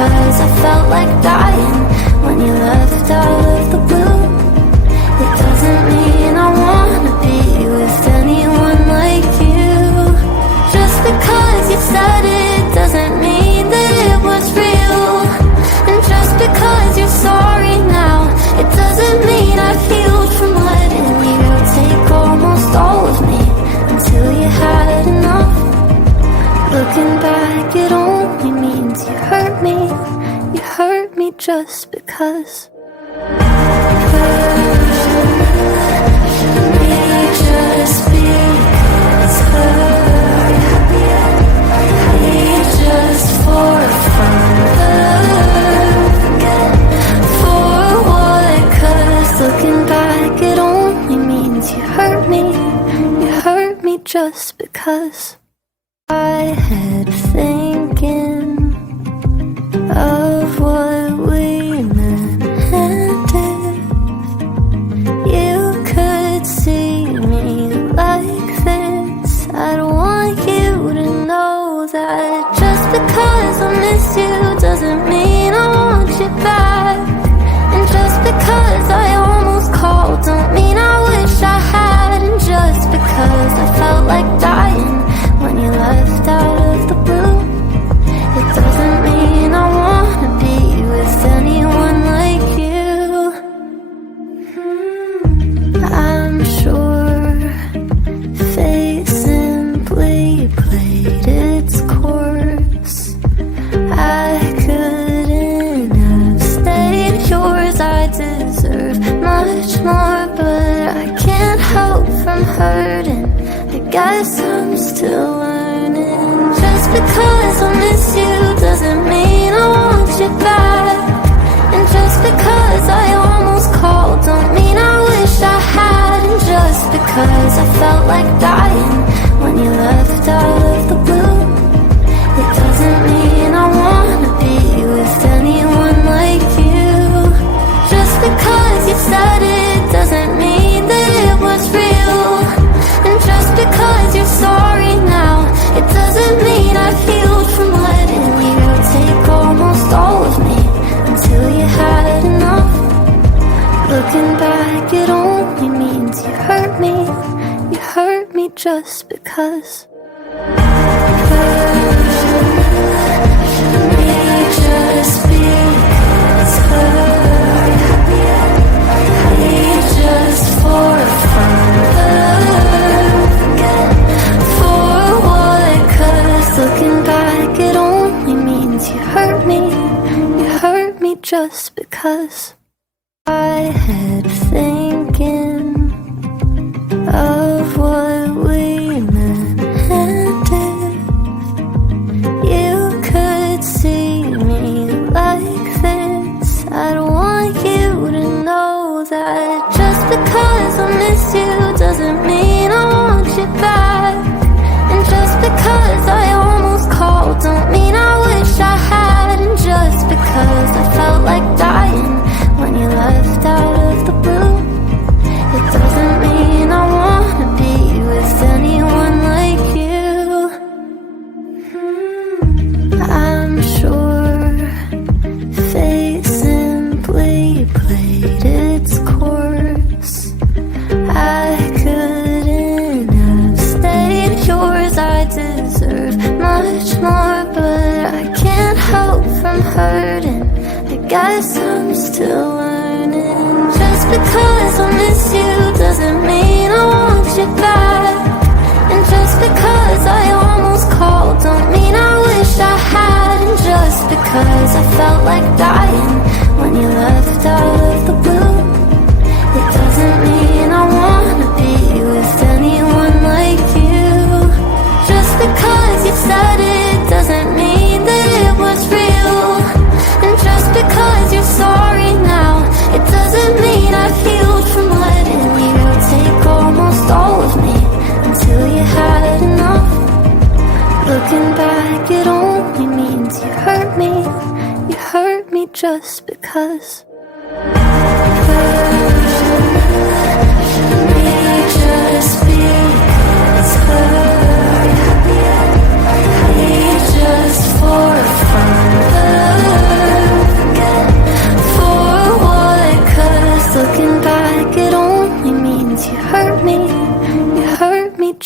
because I felt like dying when you left out of the blue. It doesn't mean I wanna be with anyone like you. Just because you said it doesn't mean that it was real. And just because you're sorry now, it doesn't mean I've healed from letting you take almost all of me until you had enough. Looking back, it only means you hurt me. You hurt me just because. Just because just for fun, for what? 'Cause looking back, it only means you hurt me. You hurt me just because. I had thinking of what we meant, and if you could see me like this, I'd want you to know that just because I miss you doesn't mean I want you back. And just because I almost called don't mean I wish I had. And just because I felt like dying when you left out of the blue, it doesn't mean I wanna be with anyone like you. I'm sure fate simply played its course. I couldn't have stayed yours. I deserve much more, but I can't help from hurting. I guess I'm still learning. Just because I miss you doesn't mean I want you back. And just because I almost called don't mean I wish I had. And just because I felt like dying when you left out of the blue, it doesn't mean I wanna be with anyone like you. Just because you said it doesn't mean that it was real. And just because you're sorry now, it doesn't mean I've healed from letting you take almost all of me until you had enough. Looking back, it only means you hurt me. You hurt me just because. Just because just for fun, for what? 'Cause looking back, it only means you hurt me. You hurt me just because. I had thinking of what we meant, and if you could see me like this, I'd want you to know that just because I miss you doesn't mean I want you back. And just because I almost called don't mean I wish I had. And just because I felt like dying when you left out of the blue, it doesn't mean I wanna be with anyone like you. I'm sure fate simply played its course. I couldn't have stayed yours. I deserve much more, but I can't help from hurting. I guess I'm still learning. Just because I miss you doesn't mean I want you back. And just because I almost called don't mean I wish I had. And just because I felt like dying when you left out of the blue, it doesn't mean I wanna be with anyone like you. Just because you said it doesn't mean that it was real. And just because you're sorry now, it doesn't mean I've healed from letting you take almost all of me until you had enough. Looking back, it only means you hurt me. You hurt me just because. Just because just for fun.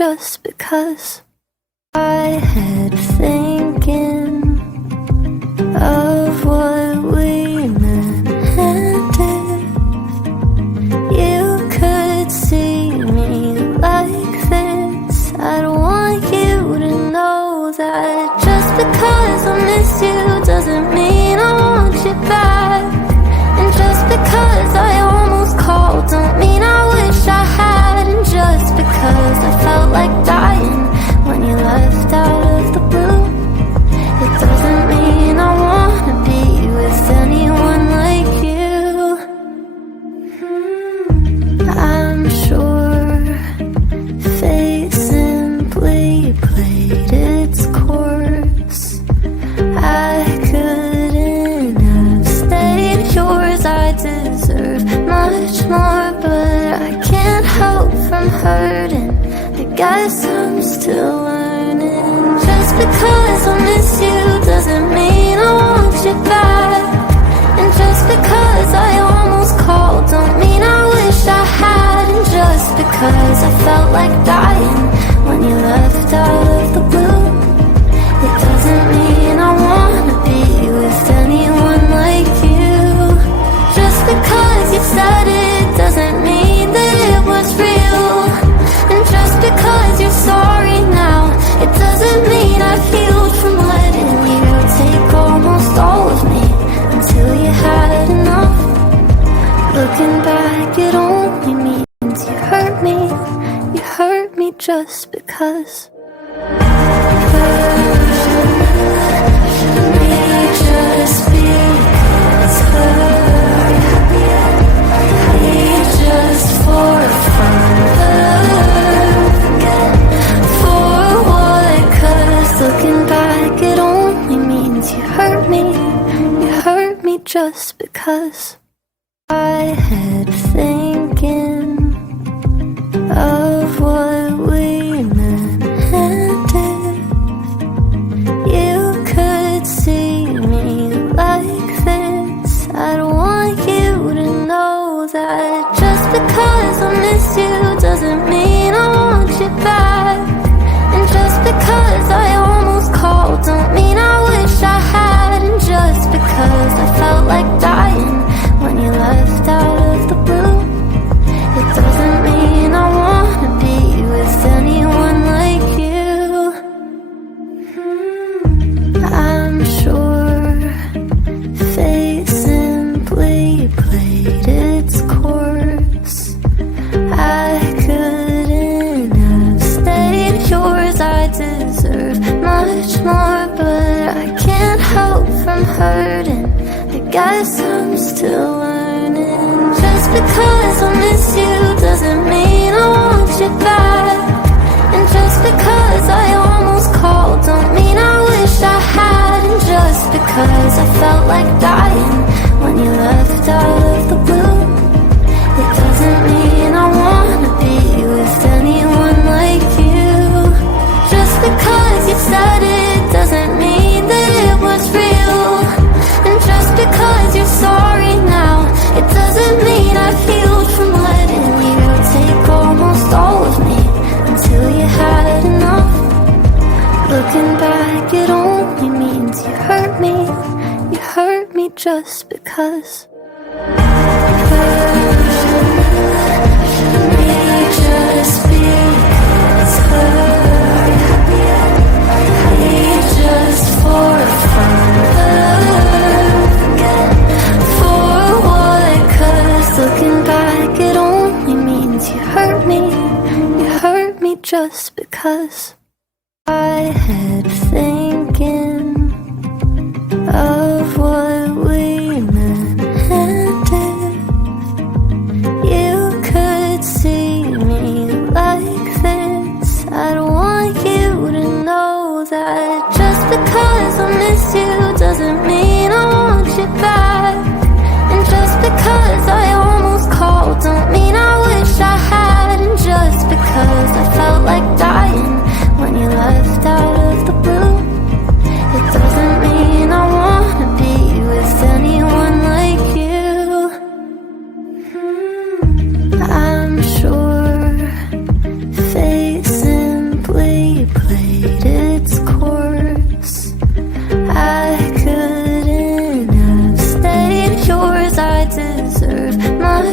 just because I had thinking of what we meant, and if you could see me like this, I'd want you to know that just because I miss you doesn't mean I want you back. And just because I almost called don't mean I wish I had. And just because I felt like dying when you left out of the blue, it doesn't mean I wanna be with anyone like you. I'm sure fate simply played its course. I couldn't have stayed yours. I deserve much more, but I can't help from hurting. I guess I'm still learning. Just because I miss you doesn't mean I want you back. And just because I almost called don't mean I wish I had. And just because I felt like dying when you left out of the blue, it doesn't mean I wanna be with anyone like you. Just because you said it doesn't mean that it was real. And just because you're sorry now, it doesn't mean I've healed from letting you take almost all of me until you had enough. Looking back, it only means you hurt me. You hurt me just because. Just because just for fun, for what? 'Cause looking back, it only means you hurt me. You hurt me just because I had thinking of what we meant, and if you could see me like this, I'd want you to know that just because I miss you doesn't mean I want you back. And just because I almost called don't mean I wish I had. And just because I felt like dying when you left out of the blue, it doesn't mean I wanna be with anyone like you. I'm sure fate simply played its course. I couldn't have stayed yours. I deserve much more, but I can't help from hurting. I guess I'm still learning. Just because I miss you doesn't mean I want you back. And just because I almost called don't mean I wish I had. And just because I felt like dying when you left out of the blue, it doesn't mean I wanna be with anyone like you. Just because you said it doesn't mean that it was real. And just because you're sorry now, it doesn't mean I've healed from letting you take almost all of me until you had enough. Looking back, it only means you hurt me. You hurt me just because. Just because just for fun, for what? 'Cause looking back, it only means you hurt me. You hurt me just because I had thinking of what we meant, and if you could see me like this, I'd want you to know that just because I miss you doesn't mean I want you back. And just because I almost called don't mean I wish I had. And just because I felt like dying when you left out of the blue, it doesn't mean I wanna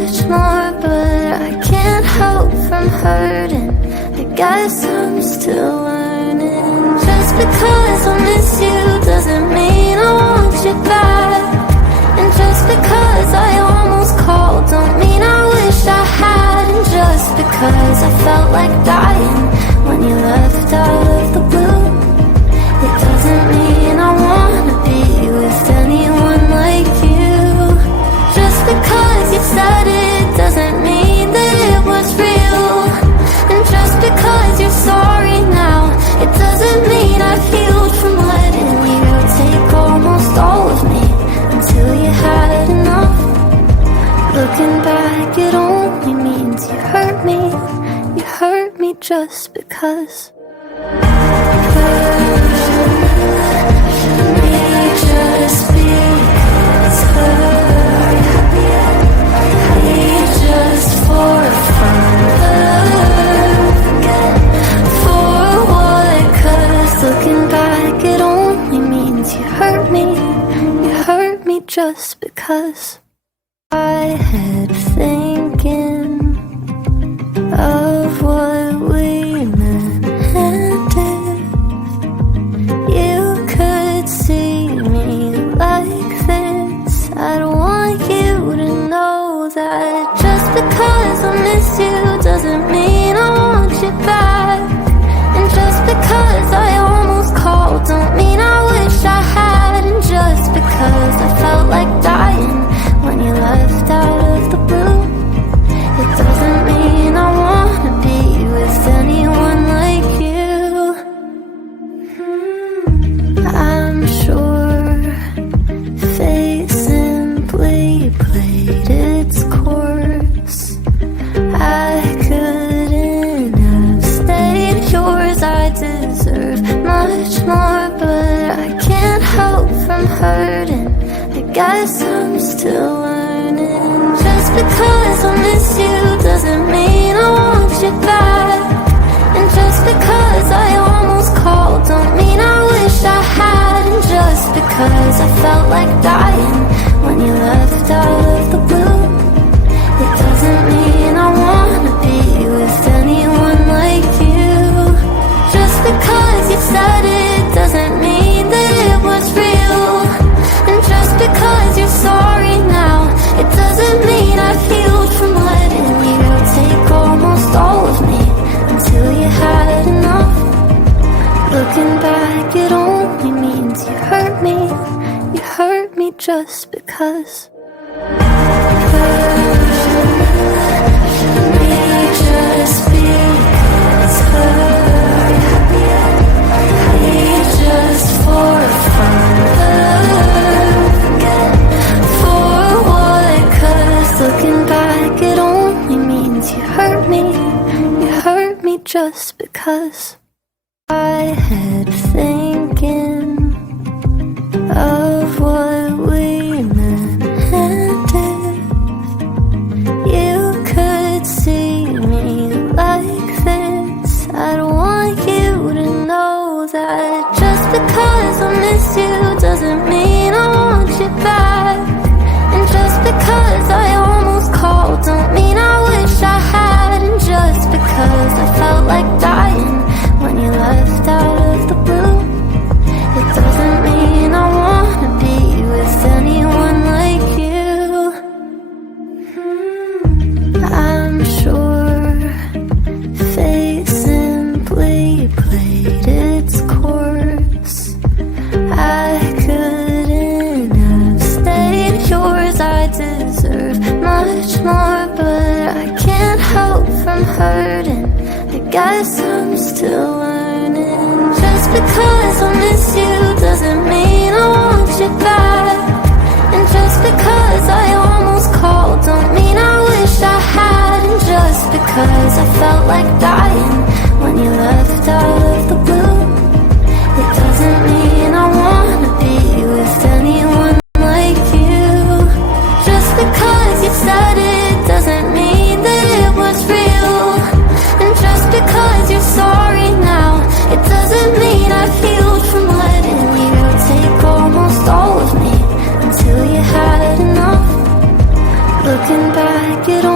much more, but I can't help from hurting. I guess I'm still learning. Just because I miss you doesn't mean I want you back. And just because I almost called don't mean I wish I had. And just because I felt like dying when you left out of the blue, it doesn't mean I wanna be with anyone like you. Just because you said it doesn't mean that it was real. And just because you're sorry now, it doesn't mean I've healed from letting you take almost all of me until you had enough. Looking back, it only means you hurt me. You hurt me just because. Just because just for fun, for what? 'Cause looking back, it only means you hurt me. You hurt me just because. I had thinking of what we meant, and if you could see me like this, I'd want you to know that just because I miss you doesn't mean I want you back. And just because I almost called don't mean I wish I had. And just because I felt like dying when you left out of the blue, it doesn't mean I wanna be with anyone like you. I'm sure fate simply played its course. I couldn't have stayed yours. I deserve much more, but I can't help from hurting. I guess I'm still learning. Just because I miss you doesn't mean I want you back. And just because I almost called don't mean I wish I had. And just because I felt like dying when you left out of the blue, it doesn't mean I wanna be with anyone like you. Just because you said it doesn't mean that it was real. And just because you're sorry now, it doesn't mean I've healed from letting you take almost all of me until you had enough. Looking back, it only means you hurt me. You hurt me just because. Just because just for fun, for what? 'Cause looking back, it only means you hurt me. You hurt me just because. I had thinking of what we meant, and if you could see me like this, I'd want you to know that just because I miss you doesn't mean I want you back. And just because I almost called don't mean I wish I had. And just because I felt like dying when you left out of the blue, it doesn't mean I wanna be with anyone like you. I'm sure fate simply played its course. I couldn't have stayed yours. I deserve much more, but I can't help from hurting. I guess I'm still learning. Just because I miss you doesn't mean I want you back. And just because I almost called don't mean I wish I had. And just because I felt like dying when you left out of the blue, it doesn't mean I wanna be with anyone like you. Just because you said it doesn't mean that it was real. And just because you're sorry now, it doesn't mean I've healed from letting you take almost all of me until you had enough. Looking back, it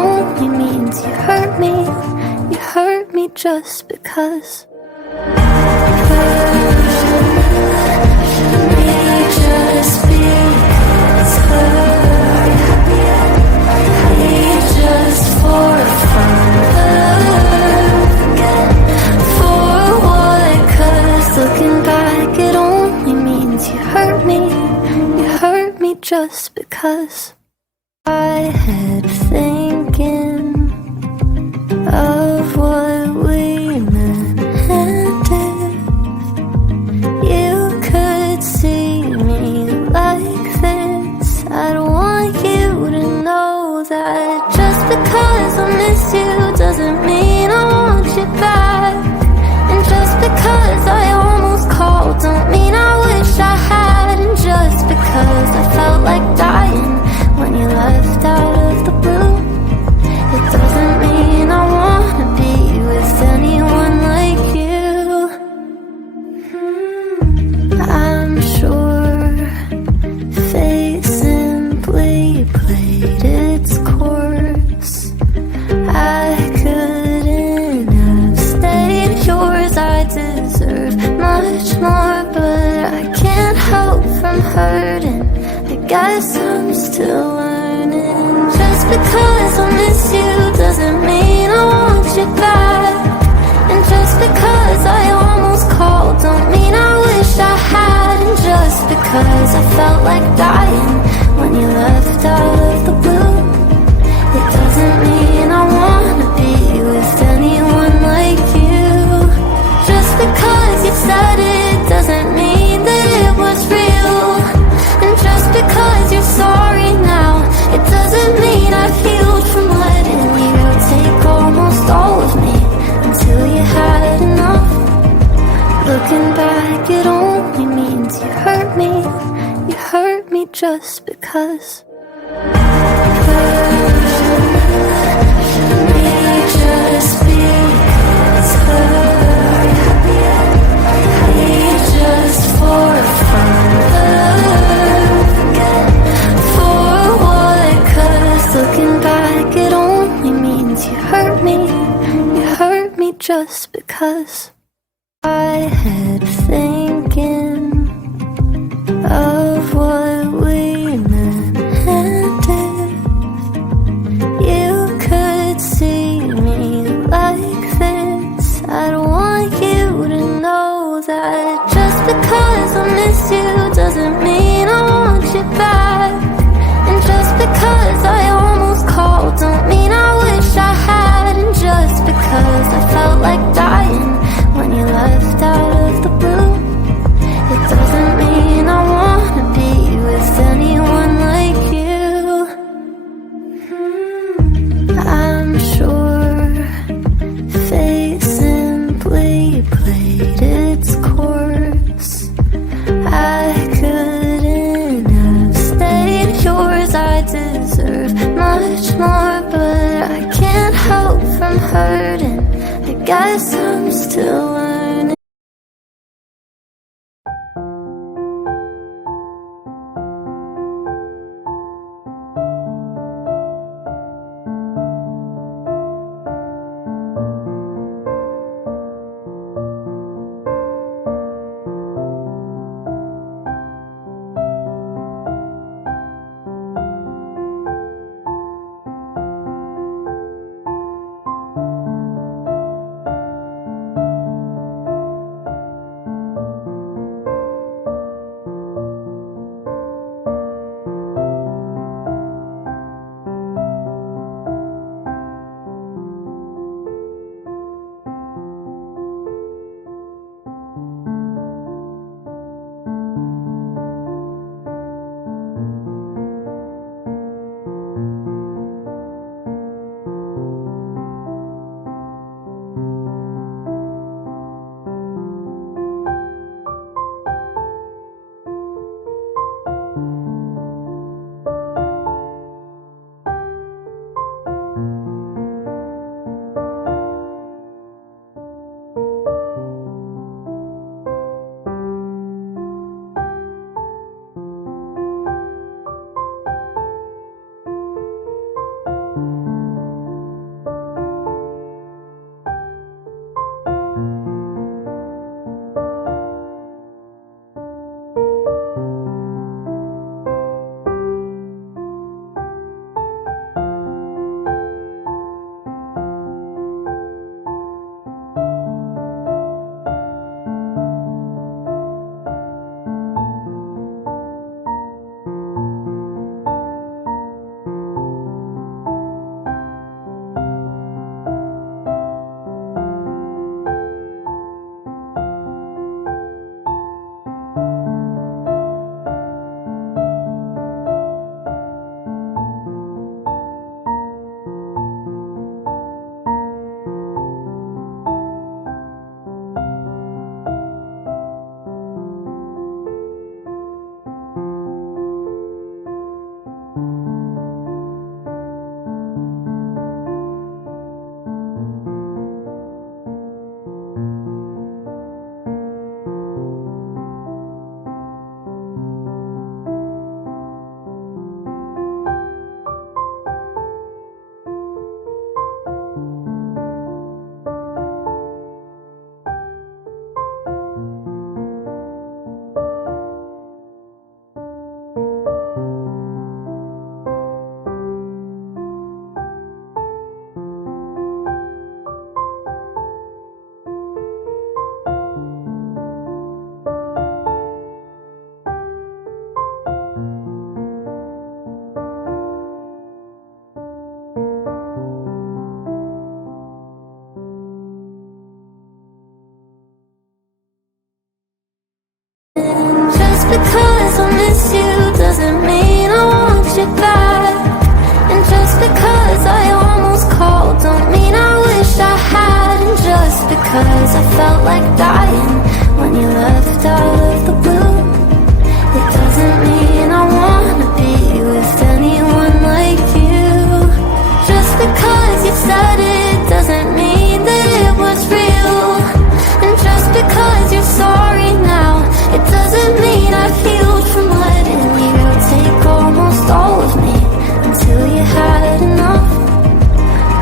just because. Just because I had thinking of what we meant, and if you could see me like this, I'd want you to know that just because I miss you doesn't mean I want you back, and just because I almost called don't mean I wish I had, and just because I felt like dying when you left out of the blue, it doesn't mean I wanna be with anyone like you. I'm sure fate simply played its course. I couldn't have stayed yours, I deserve much more, but I can't help from hurting. I guess I'm still learning. Just because I miss you doesn't mean I want you back, and just because I almost called don't mean I wish I had, and just because I felt like dying when you left out of the blue, it doesn't mean I wanna be with anyone like you. Just because you said it doesn't mean that it was real, and just because you're sorry now, it doesn't mean I've healed from letting you take almost all of me until you had enough. Looking back, it only means you hurt me. You hurt me just because. Just because just for fun, for what? 'Cause looking back, it only means you hurt me. You hurt me just because. I had thinking of what we meant, and if you could see me like this, I'd want you to know that just because I miss you doesn't mean I want you back, and just because I almost called don't mean I wish I had, and just because I felt like dying when you left out of the blue, it doesn't mean I wanna be with anyone like you. I'm sure fate simply played its course. I couldn't have stayed yours, I deserve much more, but I can't help from hurting. I guess I'm still learning.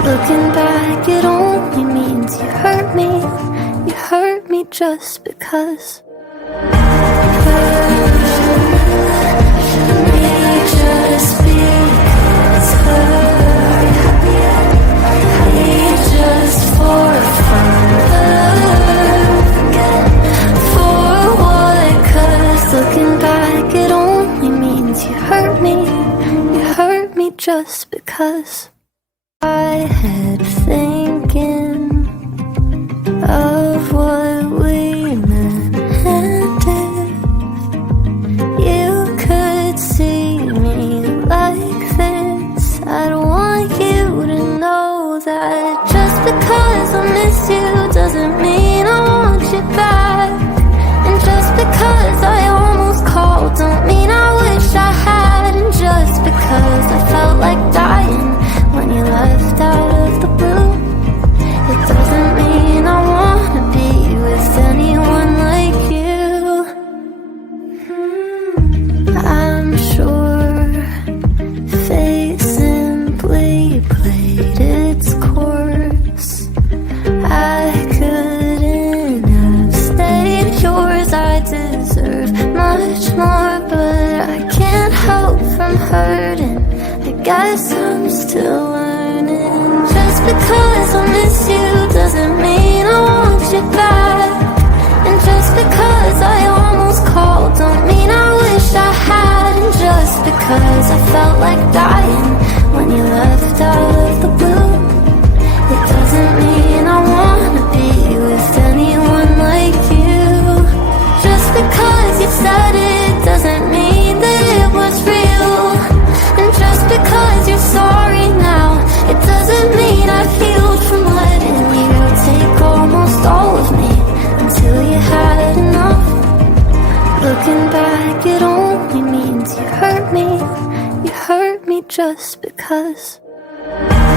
Looking back, it only means you hurt me. You hurt me just because. Hurt me just because. Hurt me just for fun. For what? 'Cause looking back, it only means you hurt me. You hurt me just because. I had thinking of what we meant, and if you could see me like this, I'd want you to know that just because I miss you doesn't mean I want you back. And just because I almost called don't mean I wish I had. And just because I felt like dying when you left out of the blue, it doesn't mean I wanna be with anyone like you. I'm sure fate simply played its course. I couldn't have stayed yours. I deserve much more, but I can't help from hurting. I guess I'm still learning. Just because I miss you doesn't mean I want you back. And just because I almost called don't mean I wish I had. And just because I felt like dying when you left out of the blue, it doesn't mean I wanna be with anyone like you. Just because you said it doesn't mean that it was real. And just because you're sorry now, it doesn't mean I've healed from letting you take almost all of me until you had enough. Looking back, it only means you hurt me. You hurt me just because.